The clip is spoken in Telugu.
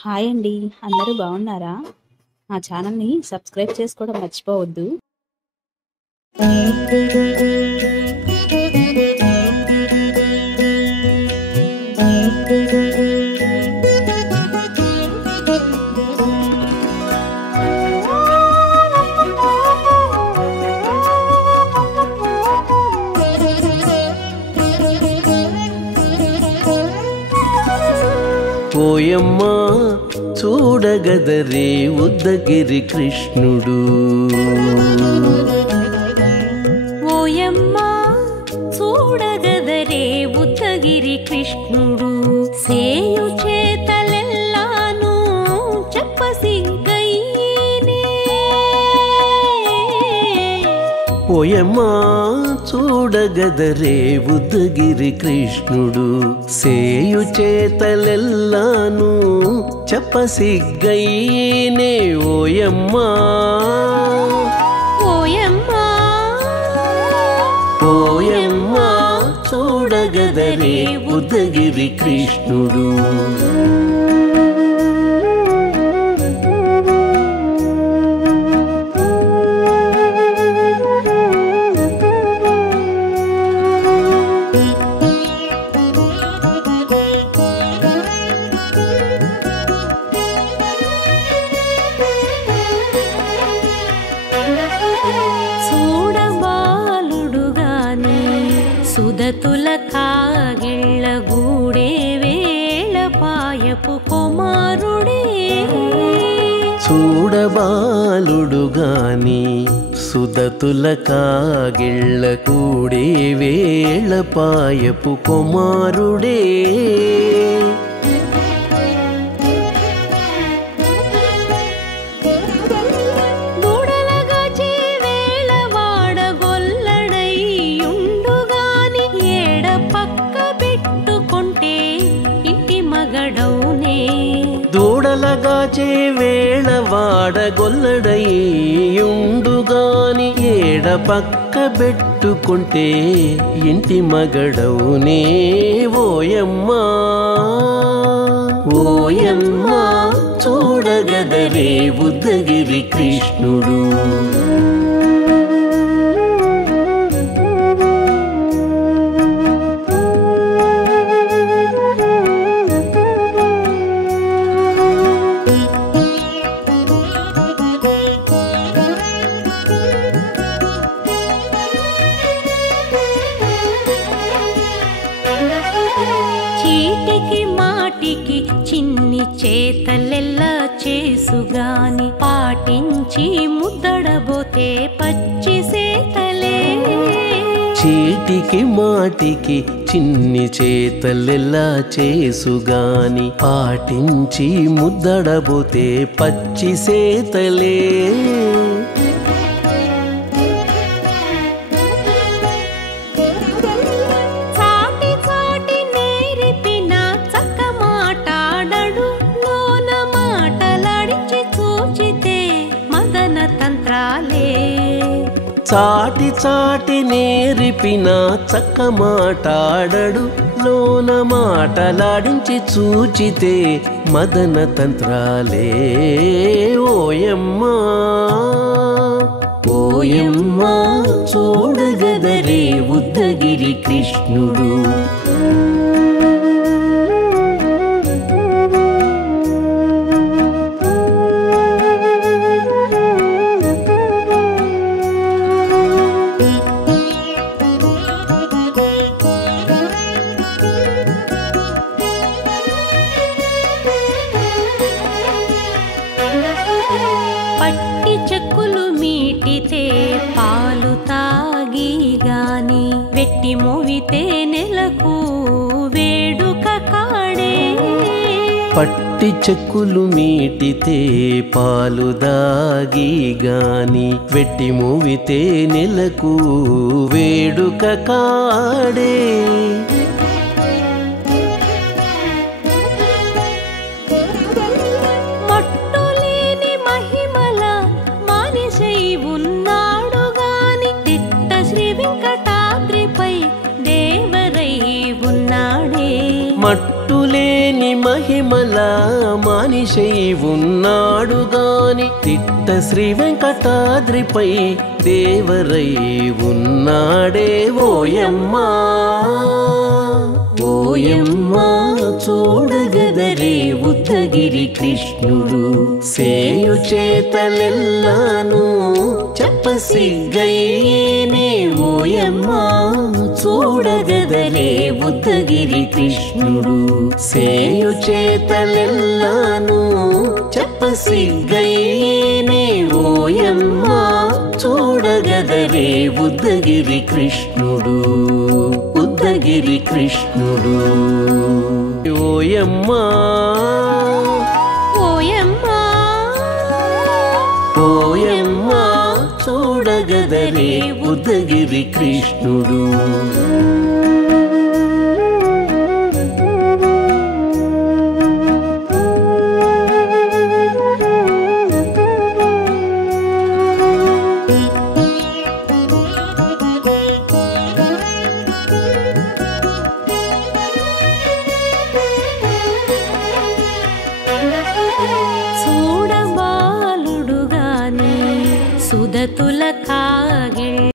హాయ్ అండి. అందరూ బాగున్నారా? మా ఛానల్‌ని సబ్స్క్రైబ్ చేసుకోవడం మర్చిపోవద్దు. ఓయమ్మా చూడగదరే ఉద్దగిరి కృష్ణుడు. ఓయమ్మా చూడగదరే ఉద్దగిరి కృష్ణుడు. సేయు చేతలెల్లాను చెప్పసిగ్గైనే. ఓయమ్మా చూడగదరే ఉద్దగిరి కృష్ణుడు. సేయు చేతలెల్లాను చెప్పసిగ్గైనే. ఓయమ్మా ఓయమ్మా ఓయమ్మా చూడగదరే ఉద్దగిరి కృష్ణుడు. సుదతుల కాగిళ్ళ గూడే వేళ పాయపు కుమారుడే. చూడబాలుడు గాని సుదతుల కాగిళ్ళ కూడే వేళ పాయపు కుమారుడే. దూడలగాచే వేళ వాడగొల్లడయ్యుండుగాని ఏడ పక్క పెట్టుకుంటే ఇంటి మగడవునే. ఓయమ్మా ఓయమ్మా చూడగదరే ఉద్దగిరి కృష్ణుడు. చీటికి మాటికి చిన్ని చేతలెల్లా చేసుగాని పాటించి ముద్దడబోతే పచ్చి సేతలే. చీటికి మాటికి చిన్ని చేతలెల్లా చేసుగాని పాటించి ముద్దడబోతే పచ్చి సేతలే. చాటి చాటి నేరిపిన చక్క మాటాడడు లోన మాటలాడించి చూచితే మదన తంత్రాలే. ఓయమ్మా ఓయమ్మా చూడగదరే ఉద్దగిరి కృష్ణుడు. పట్టి చెక్కులు మీటితే పాలు తాగి గాని వెట్టి మోవితే నెలకు వేడుక కాడే. పట్టి చెక్కులు మీటితే పాలు దాగి గాని వెట్టి మూవితే నెలకు వేడుక కాడే. మట్టులేని మహిమల మనిషై ఉన్నాడు గాని తిట్ట శ్రీ వెంకటాద్రిపై దేవరై ఉన్నాడే ఓయమ్మా ఓయమ్మా చూడగదరే ఉద్దగిరి కృష్ణుడు సేయు చేతలెల్లాను చెప్పసిగ్గయ్యేనే ఓయమ్మా చూడగదరే ఉద్దగిరి కృష్ణుడు సేయు చేతలెల్లాను చెప్పసిగ్గయ్యేనే ఓయమ్మా చూడగదరే ఉద్దగిరి కృష్ణుడు ఉద్దగిరి కృష్ణుడు ఓయమ్మా ఓయమ్మా ఓయమ్మా చూడగదరే ఉద్దగిరి కృష్ణుడు